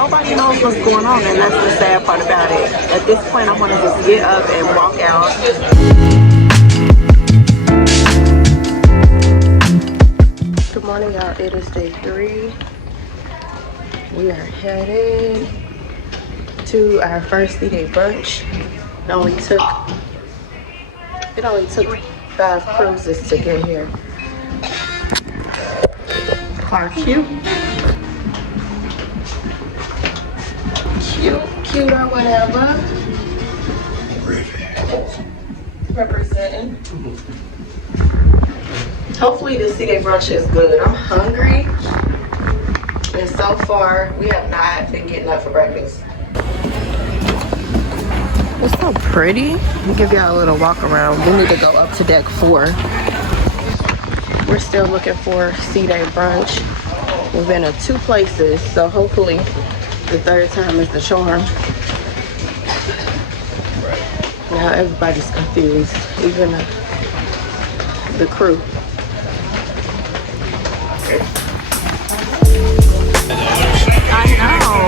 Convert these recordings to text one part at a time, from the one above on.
nobody knows what's going on, and that's the sad part about it. At this point, I want to just get up and walk out. Good morning, y'all. It is day 3. We are headed to our first D-Day brunch. It only took 5 cruises to get here. Car cute. Cute or whatever. Representing. Hopefully this D-Day brunch is good. I'm hungry. And so far, we have not been getting up for breakfast. It's so pretty. I'll give y'all a little walk around. We need to go up to deck 4. We're still looking for D-Day brunch. We've been to 2 places, so hopefully the 3rd time is the charm. Now everybody's confused, even the crew. I know.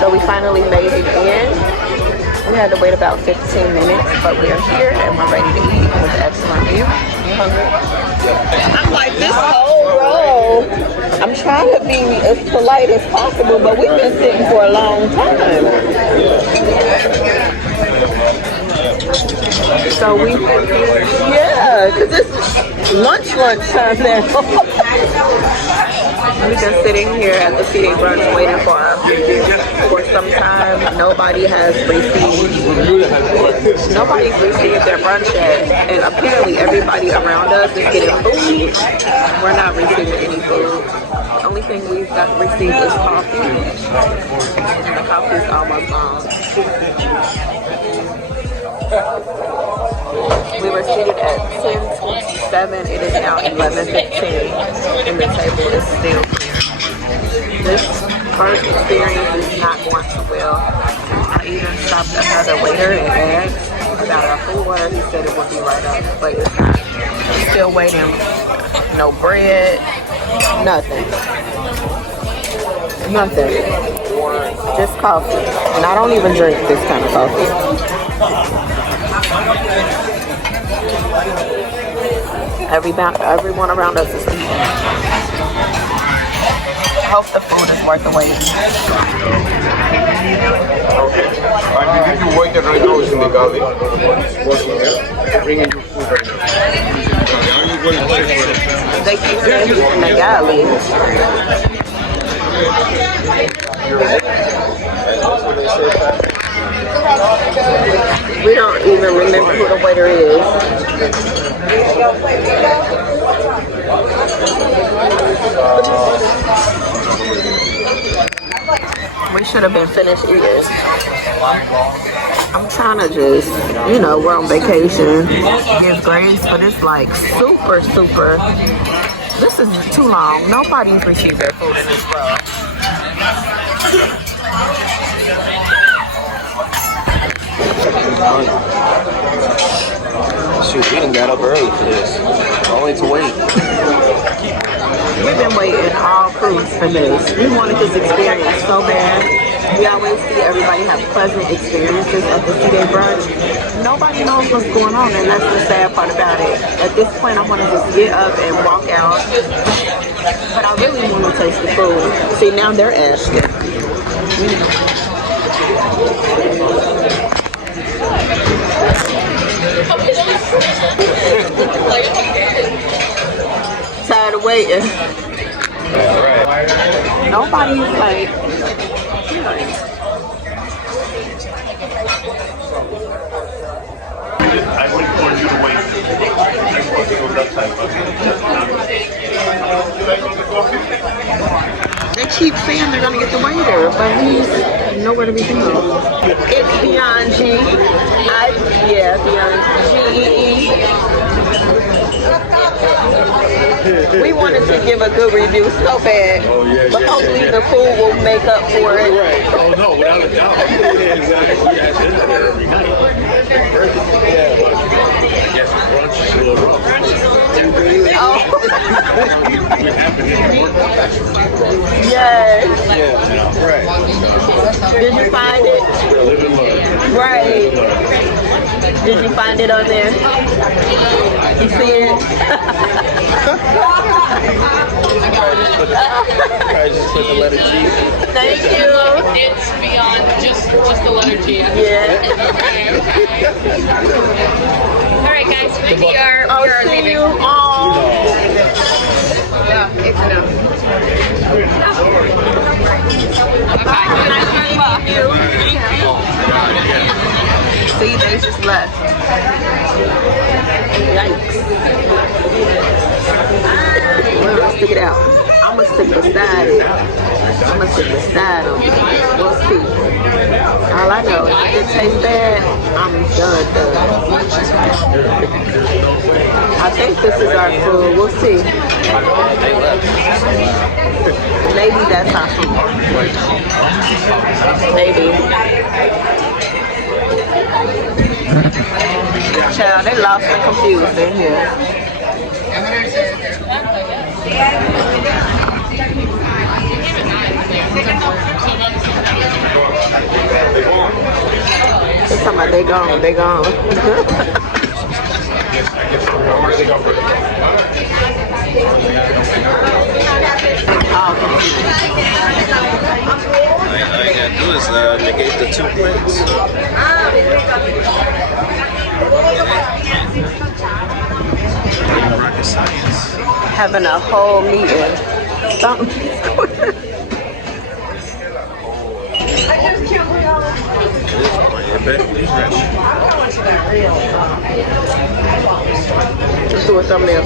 So we finally made it in. We had to wait about 15 minutes, but we are here and we're ready to eat with an excellent view. I'm like, this whole row, I'm trying to be as polite as possible, but we've been sitting for a long time. So we, yeah, because it's lunch time now. We've been sitting here at the D-Day brunch waiting for some time. Nobody's received their brunch yet, and apparently everybody around us is getting food. We're not receiving any food. The only thing we've received is coffee, and the coffee is almost gone. We were seated at 10:27. It is now 11:15, and the table is still clear. This first experience is not going too well. I even stopped another waiter and asked about our food order. He said it would be right up, but it's not. Still waiting. No bread. Nothing. Nothing. Just coffee. And I don't even drink this kind of coffee. Everyone around us is eating. I hope the food is worth the wait. Okay. If you wait right now is in the galley. Working here. Bringing your food right now. They keep saying he's in the galley. We don't even remember who the waiter is. We should have been finished eating. I'm trying to just, we're on vacation, give grace, but it's like super. This is too long. Nobody's received their food in this row. Shoot, we done got up early for this. Only to wait. We've been waiting all cruise for this. We wanted this experience so bad. We always see everybody have pleasant experiences at the D-Day brunch. Nobody knows what's going on, and that's the sad part about it. At this point, I want to just get up and walk out. But I really want to taste the food. See, now they're asking. Tired of waiting. Nobody's like, I wouldn't want you to wait. I'm supposed to go that side. they keep saying they're gonna get the waiter, but he's nowhere to be found. It's Beyond G. Beyond G-E-E. We wanted to give a good review so bad, but hopefully the food will make up for it. Right. Oh no, without a doubt. Every night. Yes. Yeah. Right. Did you find it? Right. Did you find it on there? You see it? I just put the letter G. Thank you. It's beyond just the letter G. Yeah. All right, guys, we are I'll see leaving. you. Oh. Yeah, it's enough. Thank you. See, they just left. Yikes. Let's stick it out. I'm gonna stick beside it. I'm gonna stick beside them. We'll see. All I know is if it tastes bad, I'm done. I think this is our food. We'll see. Maybe that's our food. Maybe. Child, they lost and confused in here. They're talking about they gone, they gone. All you gotta do is negate the 2 points. Rocket science. Having a whole meeting. Let's do a thumbnail.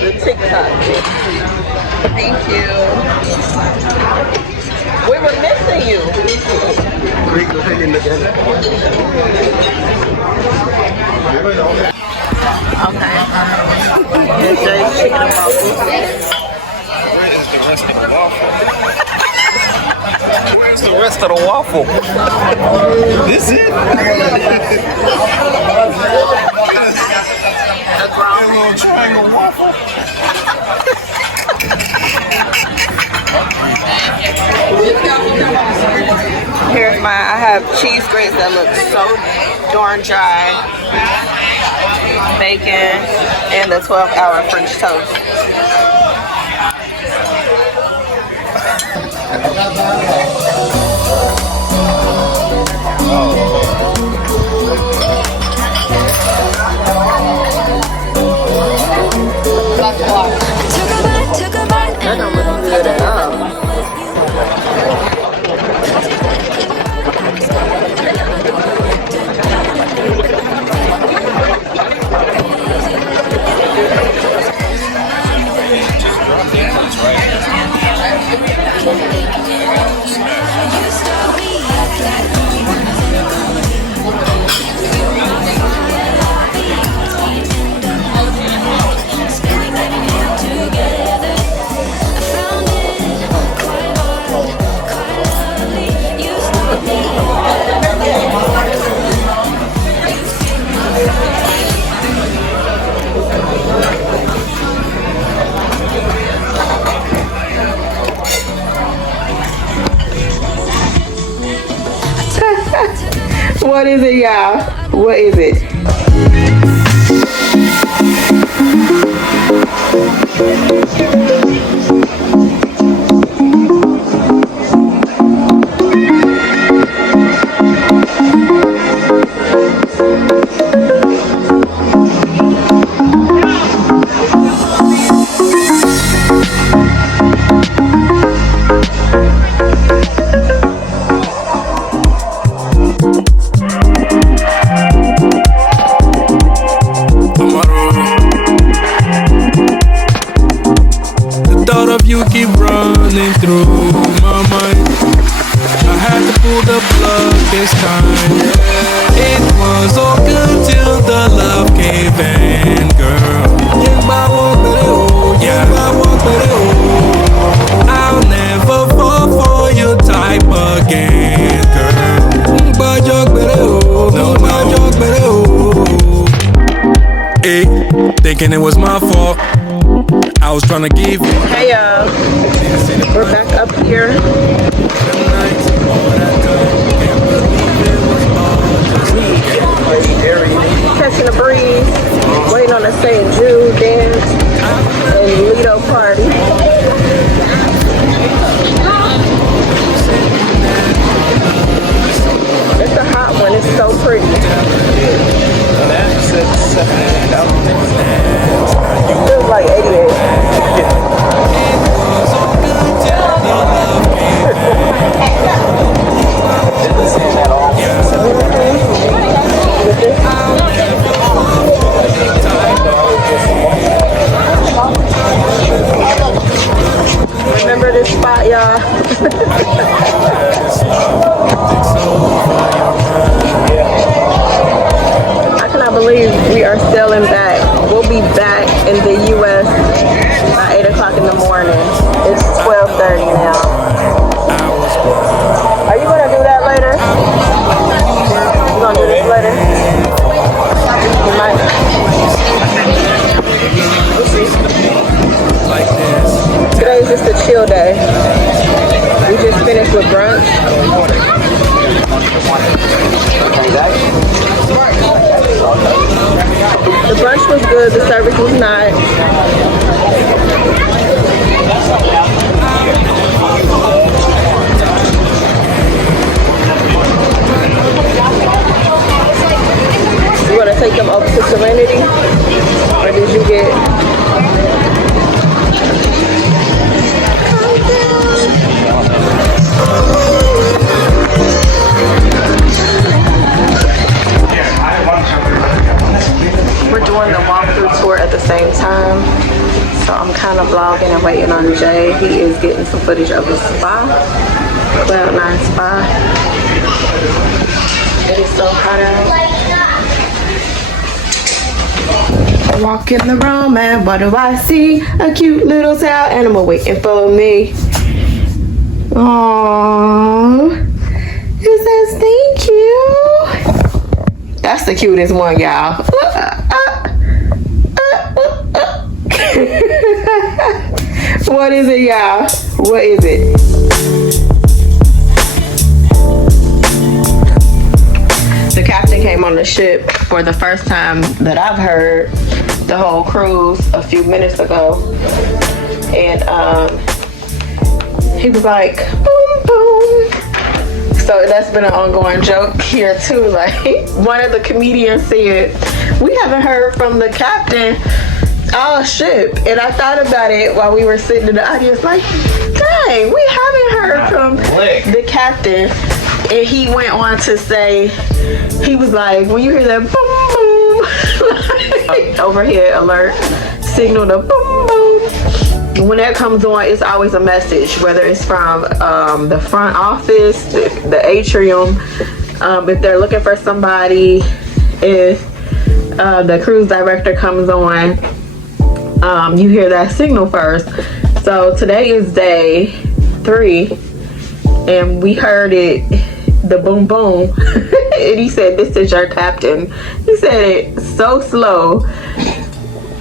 The TikTok. Thank you. We were missing you. Okay. Jay's chicken and waffles. Where's the rest of the waffle? Where's the rest of the waffle? This it? That's wrong. A little triangle waffle. Here's my, I have cheese grits that look so darn dry. Bacon and the 12-hour French toast. That don't look good at all. What is it, y'all? What is it? Keep running through my mind. I had to pull the plug this time. It was all good till the love came in, girl. Yeah, I walk with it. Oh, I'll never fall for your type again, girl. But joke with it. Oh, no, but joke with it. Oh, hey, thinking it was my fault. I was trying to give you. Hey y'all, we're back up here. Catching a breeze, waiting on the St. Jude dance and Lido party. It's a hot one, it's so pretty. Feels like 88. Remember this spot, y'all. I cannot believe we are sailing back. We'll be back in the U.S. by 8 o'clock in the morning. It's 12:30 now. Are you gonna do that later? You gonna do this later? You might. Today's just a chill day. We just finished with brunch. The brunch was good, the service was not. You want to take them up to Serenity? Or did you get... We're doing the walkthrough tour at the same time, so I'm kind of vlogging and waiting on Jay. He is getting some footage of his spa, Cloud9 Spa. It is so hot out. I walk in the room and what do I see? A cute little tail animal waiting for me. Aww, it says thank you. That's the cutest one, y'all. What is it, y'all? What is it? The captain came on the ship for the first time that I've heard the whole cruise a few minutes ago. And he was like, boom, boom. So that's been an ongoing joke here too. Like, one of the comedians said, we haven't heard from the captain all ship. And I thought about it while we were sitting in the audience, like, dang, we haven't heard from the captain. And he went on to say, he was like, when you hear that boom, boom, like, overhead alert, signal the boom, boom. When that comes on, it's always a message, whether it's from the front office, the atrium, if they're looking for somebody, if the cruise director comes on, you hear that signal first. So today is day 3, and we heard it, the boom boom, and he said, this is your captain. He said it so slow,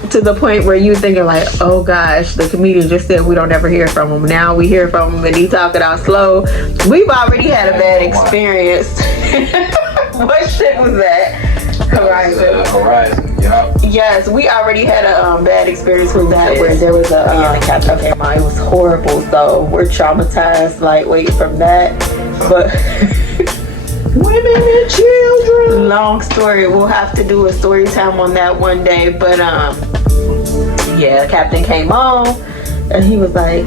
to the point where you thinking like, oh gosh, the comedian just said we don't ever hear from him. Now we hear from him and he talking out slow. We've already had a bad experience. What ship was that? Horizon. Horizon, yeah. Yes, we already had a bad experience with that, where there was a captain came on. It was horrible, so we're traumatized, like, wait from that. But women and children. Long story. We'll have to do a story time on that one day. But yeah, captain came on and he was like,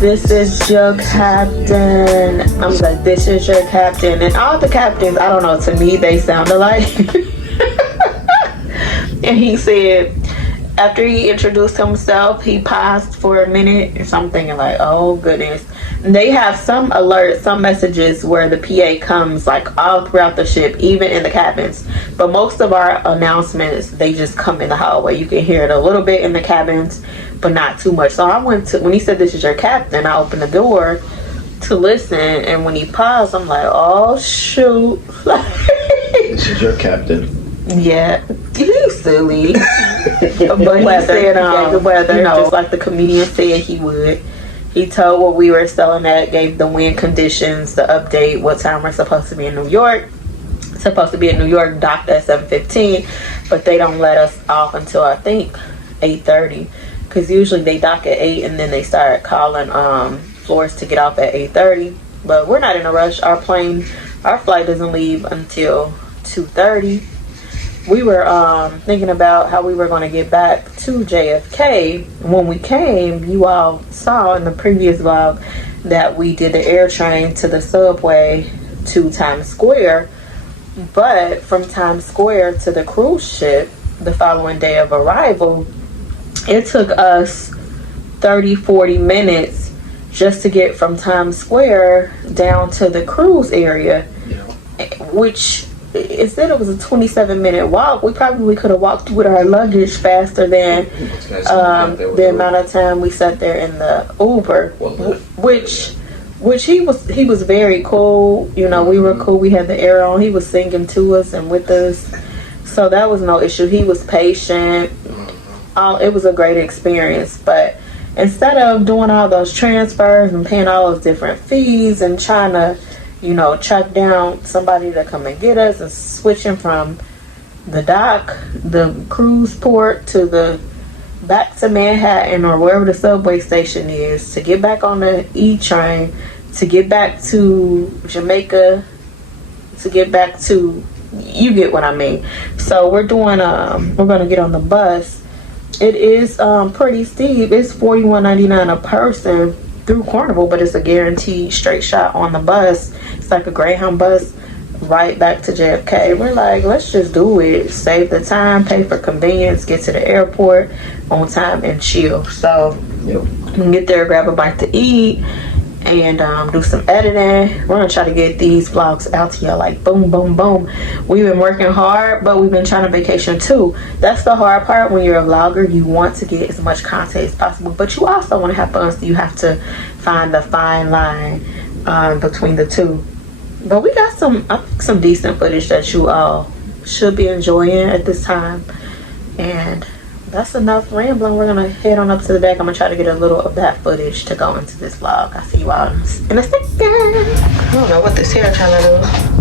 this is your captain. I was like, this is your captain. And all the captains, I don't know, to me they sound alike. And he said, after he introduced himself, he paused for a minute or something, and like, oh goodness. They have some alerts, some messages where the PA comes like all throughout the ship, even in the cabins. But most of our announcements, they just come in the hallway. You can hear it a little bit in the cabins, but not too much. So I went to, when he said this is your captain, I opened the door to listen, and when he paused, I'm like, oh shoot. This is your captain. Yeah, he's silly. But he said the weather, you know, just like the comedian said he would. He told what we were selling at, gave the wind conditions, the update, what time we're supposed to be in New York. Supposed to be in New York, docked at 7:15, but they don't let us off until I think 8:30, because usually they dock at 8 and then they start calling floors to get off at 8:30. But we're not in a rush. Our flight doesn't leave until 2:30. We were thinking about how we were going to get back to JFK. When we came, you all saw in the previous vlog that we did the air train to the subway to Times Square. But from Times Square to the cruise ship the following day of arrival, it took us 30-40 minutes just to get from Times Square down to the cruise area, which instead it was a 27-minute walk. We probably could have walked with our luggage faster than the amount of time we sat there in the Uber, which he was very cool. You know, we were cool. We had the air on. He was singing to us and with us, so that was no issue. He was patient. It was a great experience. But instead of doing all those transfers and paying all those different fees and trying to, you know, track down somebody to come and get us, and switching from the dock, the cruise port, to the back to Manhattan or wherever the subway station is, to get back on the E train, to get back to Jamaica, to get back to, you get what I mean. So we're gonna get on the bus. It is pretty steep. It's $41.99 a person through Carnival, but it's a guaranteed straight shot on the bus. It's like a Greyhound bus right back to JFK. We're like, let's just do it, save the time, pay for convenience, get to the airport on time and chill. So we can get there, grab a bite to eat, and do some editing. We're gonna try to get these vlogs out to y'all like boom boom boom. We've been working hard, but we've been trying to vacation too. That's the hard part. When you're a vlogger, you want to get as much content as possible, but you also want to have fun, so you have to find the fine line between the two. But we got some decent footage that you all should be enjoying at this time. And that's enough rambling. We're gonna head on up to the back. I'm gonna try to get a little of that footage to go into this vlog. I'll see you all in a second. I don't know what this hair trying to do.